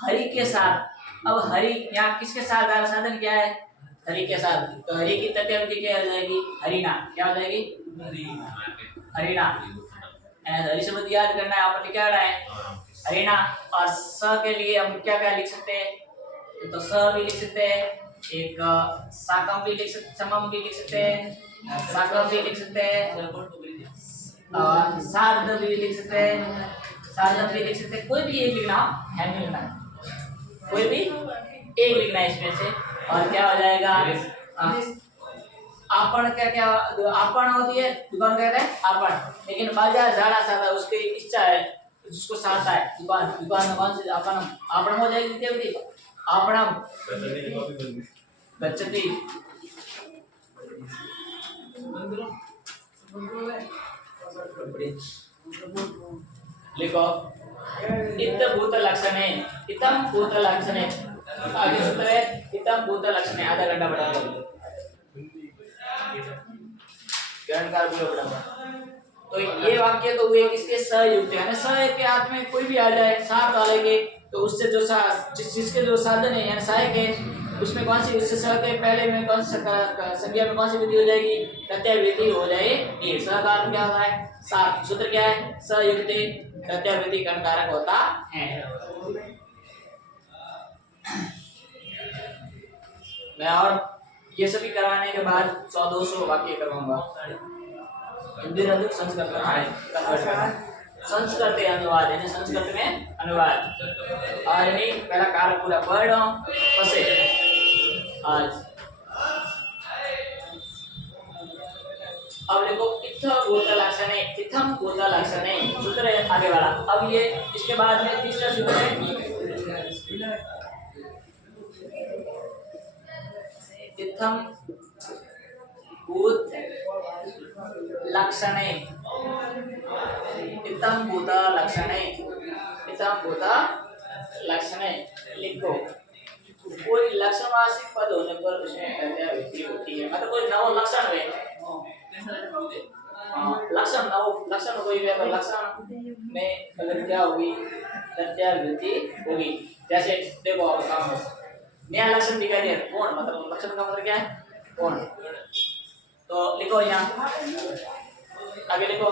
हरि के साथ, अब हरि यहाँ किसके साथ आया, साधन क्या है, हरि के साथ, तो हरि की तथ्यवृत्ति क्या हो जाएगी, हरिना, क्या हो जाएगी, हरिना, हरि शब्द याद करना है, आपको क्या है हरिना, और स के लिए हम क्या क्या लिख सकते हैं, तो स भी लिख सकते हैं, एक साकम भी लिख सकते, समम भी लिख सकते हैं, साकम भी लिख सकते हैं, साध भी लिख सकते हैं, साधन भी लिख सकते हैं, कोई भी एक लिखना है, नहीं लिखना है, कोई भी एक लिखना है इसमें से, और क्या हो जाएगा, आपण, क्या क्या आपण होती है, दुकान कहते हैं आपण, लेकिन बाजार जाना चाहता है, उसकी इच्छा है, जिसको चाहता है, दुकान, दुकान में कौन से आपण, आपण हो जाएगी देवती, आपणम गच्छति, लिखो इत्थं भूतलक्षणे इत्थं भूतलक्षणे आगे सूत्र है इत्थं भूतलक्षणे आधा घंटा पढ़ाऊंगा ग्रहणकार बोलो पढ़ाऊंगा। तो ये वाक्य तो हुए किसके सहयुक्त यानी सह के हाथ में कोई भी आ जाए साथ वाले के तो उससे जो जिसके जो साधन है यानी सहायक है उसमें कौन सी उससे सह के पहले में कौन सा संज्ञा में कौन सी विधि हो जाएगी प्रत्ययविधि हो जाएगी। सह का अर्थ क्या होता है साथ सूत्र क्या है सहयुक्त प्रत्ययविधि कर्णकारक होता है। मैं और ये सभी कराने के बाद 100-200 वाक्य करवाऊंगा हिंदी अधिक संस्कृत में संस्कृत अनुवाद यानी संस्कृत में अनुवाद और नहीं पहला कार्य पूरा पढ़ पसे आज अब देखो इत्थम भूत लक्षणे सूत्र है आगे वाला। अब ये इसके बाद में तीसरा सूत्र है इत्थम भूत लक्षणे इत्थम भूत लक्षणे लिखो। कोई लक्षणवाची पद होने पर उसमें प्रत्ययविधि होती है मतलब कोई नव लक्षण है लक्षण कोई भी अगर लक्षण में अगर क्या होगी प्रत्ययविधि होगी। जैसे देखो आप काम नया लक्षण दिखाई दे कौन मतलब लक्षण का मतलब क्या है कौन। तो लिखो यहाँ आगे लिखो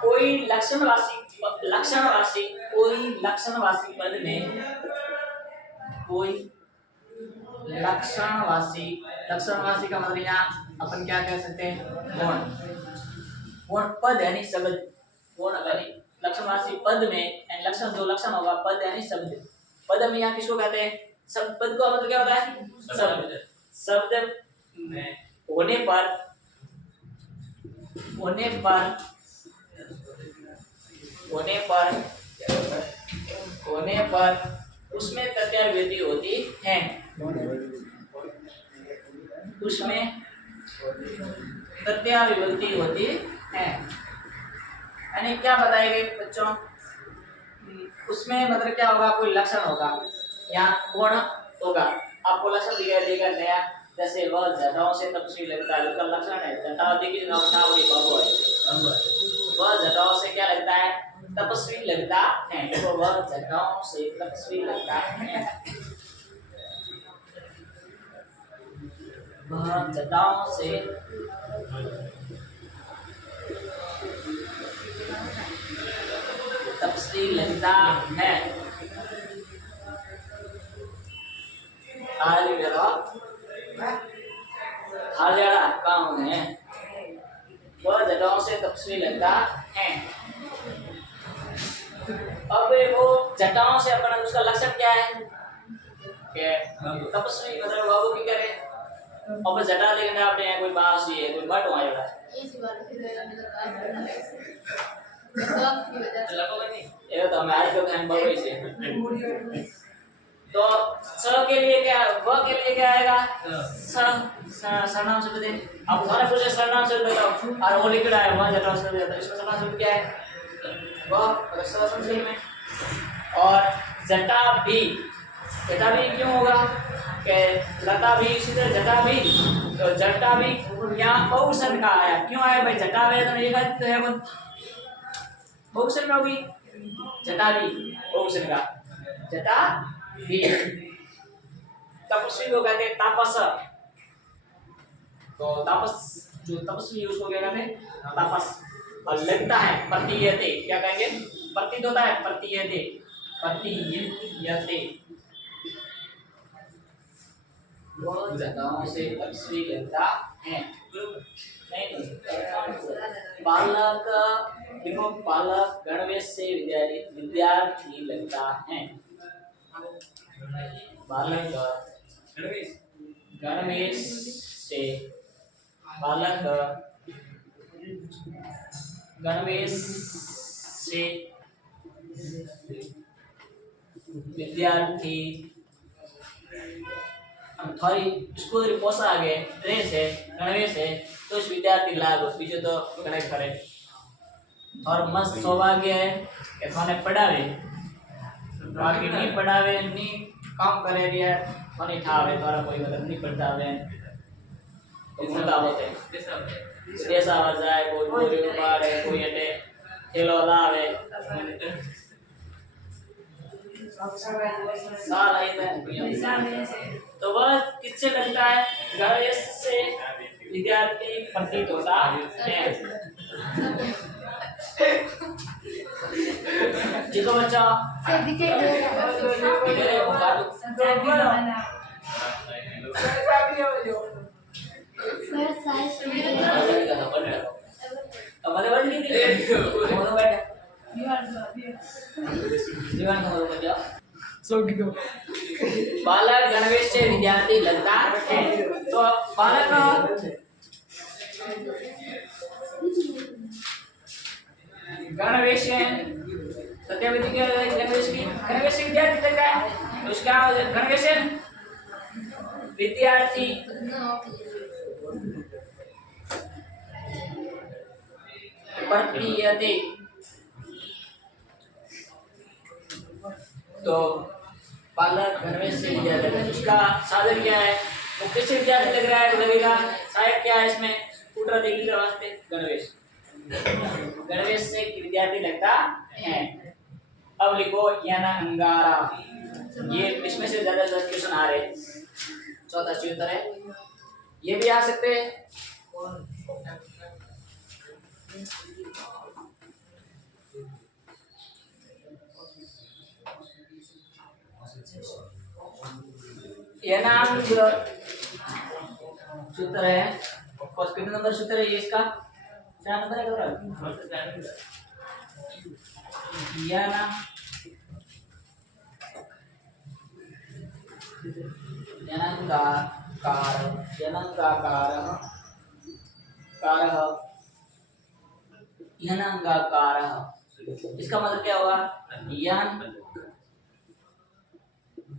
कोई लक्षणवाची पद में कोई लक्षणवाची का मतलब यहाँ अपन क्या कह सकते हैं गुण पद यानी शब्द गुण यानी लक्षणवाची पद में यानी लक्षण जो लक्षण होगा पद यानी शब्द पद में यहाँ किसको कहते हैं शब्द पद का मतलब क्या होता है शब्द होने पर उसमें प्रत्ययविधि होती है यानी क्या बताएंगे बच्चों उसमें मतलब क्या होगा कोई लक्षण होगा यहाँ गुण होगा आपको लक्षण दिया देगा नया जैसे वह जटाओं से तपस्वी लगता है उसका लक्षण है जटावती की नावटी बाबू है वह जटाओं से क्या लगता है तपस्वी लगता है तो वह जटाओं से तपस्वी लगता है वह जटाओं से तपस्वी लगता है। हालियाड़ा काम है वह जटाओं से तपस्वी लगता है। अब वो जटाओं से अपना उसका लक्षण क्या है कि तपस्वी मतलब बाबू की करे अब जटा लेकिन आपने यहाँ कोई बांस है कोई मठ वहाँ है ये तो हमारे तो खान बाबू से तो स के लिए क्या व के लिए क्या आएगा सरनाम शब्द है। अब हमारे पूछे सरनाम शब्द बताओ और वो लिखा है वहाँ जटाओं से इसका सरनाम शब्द क्या है वह संस्कृत में। और जटा भी क्यों होगा कि लता भी इसी तरह जटा भी तो जटा भी यहाँ बहुवचन का आया क्यों आया भाई जटा वेदन एक है बहुवचन में होगी जटा भी बहुवचन का जटा भी। तपस्वी को कहते हैं तापस तो तापस जो तपस्वी उसको क्या कहते हैं तापस। और लगता है प्रतीयते क्या कहेंगे प्रतीत होता है प्रतीयते वो जगहों से तपस्वी लगता है। नहीं बालक देखो बालक गणवेश से विद्यार्थी लगता है। बालक गणवेश से बालक गणवेश से विद्यार्थी हम थोड़ी स्कूल पोसा आगे ड्रेस है गणवेश है तो उस विद्यार्थी लाग बीजो तो कनेक्ट करे और मस्त सौभाग्य है कि थाने पढ़ावे बाकी नहीं पढ़ावे नहीं काम करे रिया थाने ठावे तोरा कोई मतलब नहीं पढ़ावे तो मुंडा होते देश आवाज जाए कोई ऊपर है कोई अटे खेलो लावे साल आई है तो वह किससे लगता है गणेश से विद्यार्थी प्रतीत होता है देखो बच्चा हमारे वर्ड की थी जीवन का बच्चा बालक गणवेश से विद्यार्थी लगता है तो बालक गणवेश सत्याविधि के गणवेश की गणवेश से विद्यार्थी लगता है तो उसका गणवेश विद्यार्थी प्रतीयते तो बालक गणवेश से विद्यार्थी लगता है उसका साधन क्या है वो किससे विद्यार्थी लग रहा है लगेगा सहायक क्या है इसमें स्कूटर देखी के वास्ते गणवेश गणवेश से विद्यार्थी लगता है अब लिखो याना अंगारा ये इसमें से ज्यादा क्वेश्चन आ रहे चौथा उत्तर है ये भी आ सकते हैं यानांग सूत्र है फर्स्ट कितने नंबर सूत्र है ये इसका 4 नंबर है याना यनंगाकार इसका मतलब क्या होगा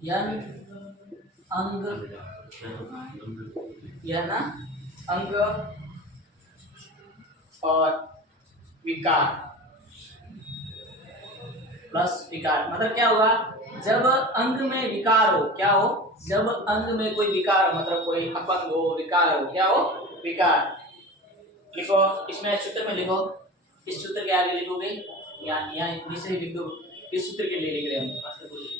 यन अंग यन अंग और विकार प्लस विकार मतलब क्या होगा जब अंग में विकार हो क्या हो जब अंग में कोई विकार हो मतलब कोई अपंग हो विकार हो क्या हो विकार लिखो इसमें सूत्र में लिखो इस सूत्र के आगे लिखोगे यहाँ नीचे लिख दो इस सूत्र के लिए लिख रहे हम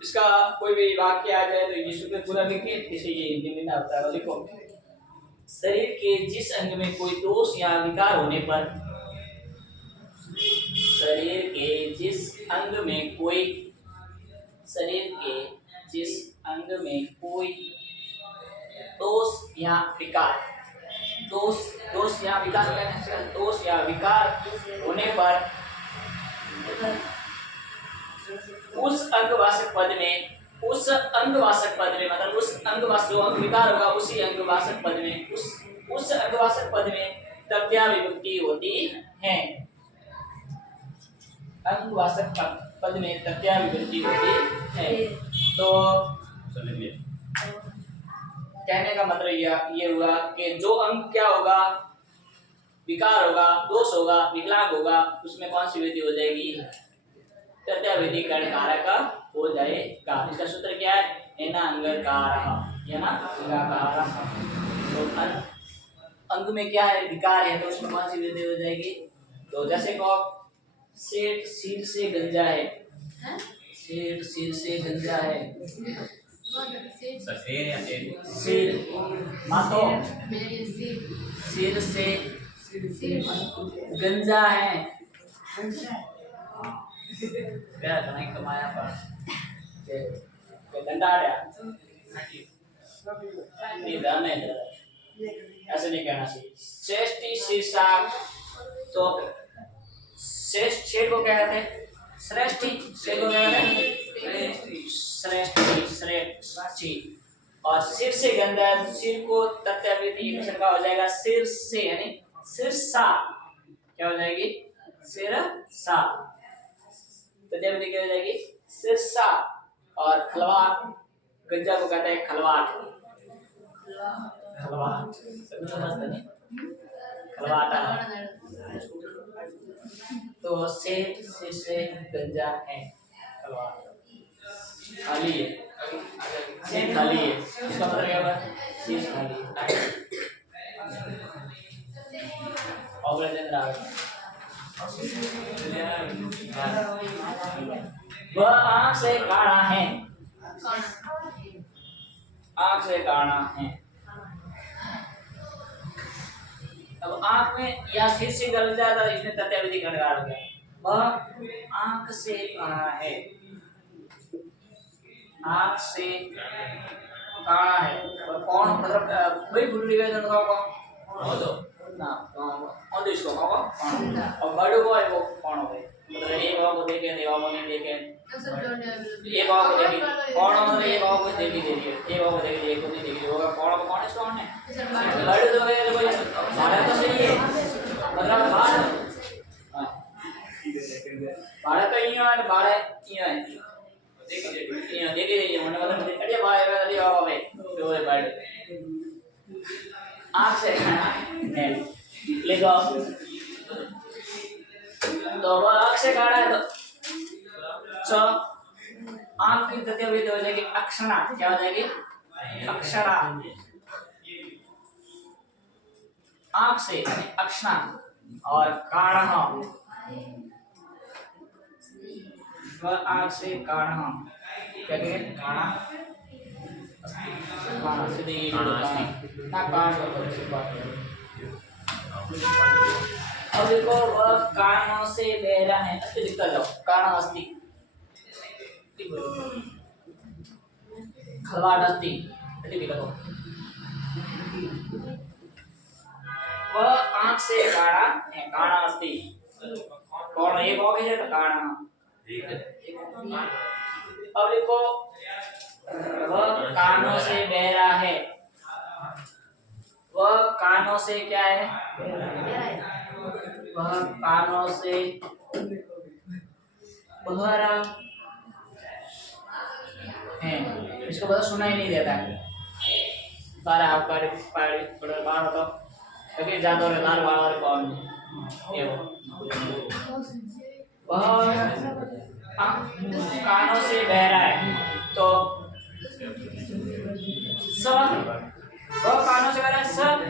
इसका कोई भी वाक्य आ जाए तो ये सूत्र पूरा लिखिए इसे ये हिंदी में ना होता है लिखो शरीर के जिस अंग में कोई दोष या विकार होने पर शरीर के जिस अंग में कोई दोष या विकार होने पर उस अंगवाचक पद में मतलब उस अंगवाचक जो अंग विकार होगा उसी अंगवाचक पद में उस अंगवाचक पद में तृतीया विभक्ति होती है अंगवाचक पद में तृतीया विभक्ति होती है तो कहने का मतलब ये हुआ कि जो अंग क्या होगा विकार होगा दोष होगा विकलांग होगा उसमें कौन सी विधि हो जाएगी तृतीय विधि कर्ण कारक हो जाएगा इसका सूत्र क्या है तो अंग में क्या है विकार है तो उसमें कौन सी विधि हो जाएगी तो जैसे को सेठ सिर से गंजा है सेठ सिर से गंजा है सिर मातो सिर से गंजा है क्या नहीं कमाया पर के दंडाड़या नहीं दाने ऐसे नहीं कहना चाहिए श्रेष्ठी शीर्षक तो श्रेष्ठ को क्या कहते हैं श्रेष्ठी शेर को क्या कहते हैं श्रेष्ठी और सिर से गंदा सिर को तत्याविधि अक्षर का हो जाएगा सिर से यानी सिरसा क्या हो जाएगी सिरसा तत्याविधि क्या हो जाएगी सिरसा और खलवाट गंजा को कहते हैं खलवाट खलवाटा तो सेठ से गंजा है खाली है सेठ खाली है इसका मतलब क्या हुआ शीश खाली है ऑपरेशन वह आंख से काढ़ा है आंख से काढ़ा है अब आंख में या सिर से गल जाता इसमें तथ्याविधि खंडकार हो गया वह आंख से काढ़ा है आंख से काढ़ा है और कौन मतलब कोई भूल निवेदन का कौन तो ना और इसको कौन और बड़ों को है वो कौन हो गए मतलब एक भाव को देखे देवा को नहीं देखे एक भाव को देखी कौन मतलब एक भाव को देखी देखिए एक भाव को देखी एक को नहीं देखी होगा कौन इसको कौन है बड़े तो गए तो भारत तो सही है मतलब भारत तो ये है भारत ये है देखिए मतलब अरे भाई अरे भाई तो है बड़े आँख से है लिखो तो वह आँख से काढ़ा है तो आँख की गतिविधि हो जाएगी अक्षणा क्या हो जाएगी अक्षणा आँख से अक्षणा और काढ़ा वह आँख से काढ़ा क्या कहेंगे काढ़ा काढ़ा सीधे ना काढ़ अब देखो वह कानों से बहरा है अच्छे लिखता जाओ काना अस्ति खलवाड़ अस्ति अच्छे लिखो वह आंख से काढ़ा है काना अस्ति कौन एक हो गया तो काना अब देखो वह कानों से बहरा है वह कानों से क्या है वह कानों से बहरा है इसको पता सुना ही नहीं देता है बारह आपका बार होता क्योंकि ज्यादा और लाल बार और कौन ये वह कानों से बहरा है तो वह कानों से बहरा है सब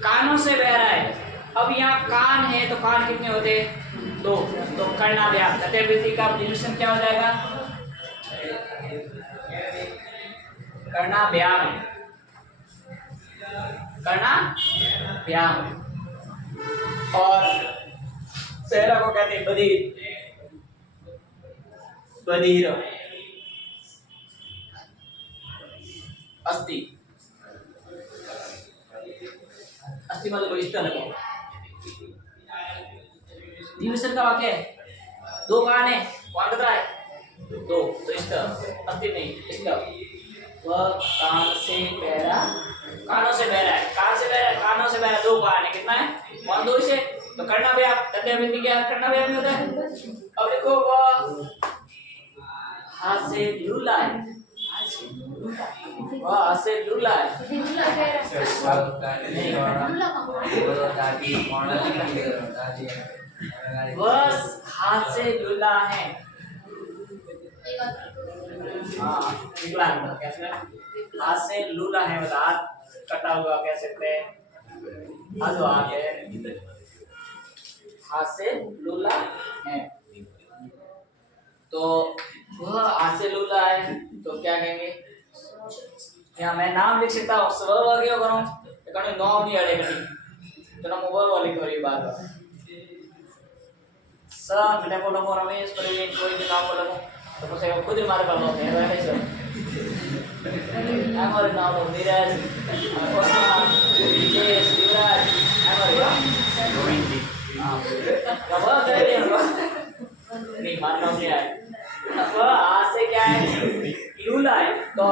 कानों से बहरा है अब यहाँ कान है तो कान कितने होते हैं दो तो कर्णाभ्याम गतिविधि का डिवीजन क्या हो जाएगा कर्णाभ्याम कर्णाभ्याम और पहला को कहते हैं बधिर बधिर अस्ति अस्ति मतलब इस तरह को डिवीजन का वाक्य है दो कान है कौन कितना है दो तो इस तरह अस्ति नहीं इसका वह कान से बहरा कानों से बहरा है कान से बहरा कानों से बहरा दो कान है कितना है कौन दो इसे तो करना भी आप तथ्याविधि क्या करना भी नहीं होता है अब देखो वह हाथ से लूला है वह हाथ से लूला है वह हाथ से लूला है हाँ विकलांग कैसे हाथ से लूला है मतलब हाथ कटा हुआ कह सकते हैं हाथ आगे हाथ से लूला है तो वह हाथ से लूला है तो क्या कहेंगे यहाँ मैं नाम लिख सकता हूँ स्व वगैरह करूँ कहीं नौ नहीं अड़े कहीं तो ना मोबाइल वाले करी बात स बेटा को लगो रमेश प्रवीण कोई भी नाम को लगो तो कुछ खुद ही मारे पालो है वैसे सब हमारे नाम हो नीरज ओसमान विकेश युवराज हमारे गोविंद जी हां कब करे नहीं मानना नहीं है वह हाथ से क्या है लूला है तो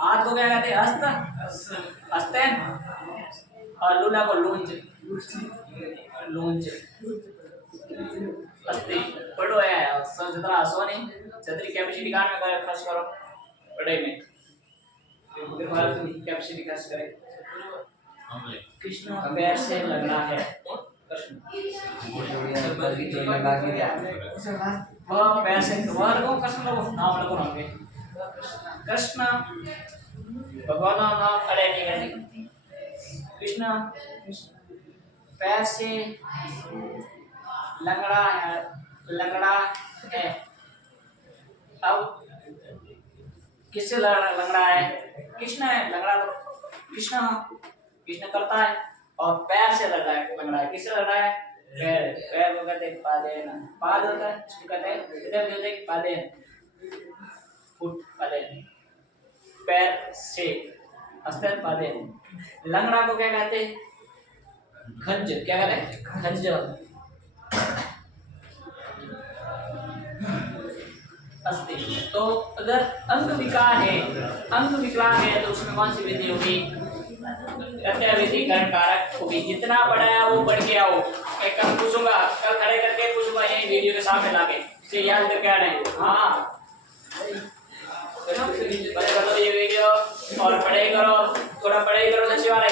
हाथ को क्या कहते हैं हस्त हस्तैन और लूला को लूंज लूंज अस्ति पढ़ो है सब जितना हंसो नहीं छतरी कैपेसिटी कार में कर खर्च करो पढ़ाई में फिर भारत की कैपेसिटी खर्च करे कृष्ण पैर से लगना है कृष्ण वह पैर से वह लगो कृष्ण लगो नाम लगो होंगे कृष्ण भगवान का नाम अरे नहीं करनी कृष्ण पैर से लंगड़ा है अब किससे लंगड़ा है कृष्ण है लंगड़ा तो कृष्ण करता है और पैर से लंगड़ा है किससे लंगड़ा है पैर पैर को कहते हैं पादेन पाद होता है इसको कहते हैं इधर होते हैं पादेन फुट पादेन पैर से हस्तर पादेन लंगड़ा को क्या कहते हैं खंज क्या कहते हैं खंज अस्ति तो अगर अंग विकलांग है तो उसमें कौन सी विधि होगी प्रत्यविधिकरण कारक होगी जितना पढ़ा है वो पढ़ के आओ मैं कल पूछूंगा कल खड़े करके पूछूंगा ये वीडियो के सामने लाके इसे याद करके आना है हाँ बड़े बड़े ये वीडियो और पढ़ाई करो थोड़ा पढ़ाई करो अच्छी वाले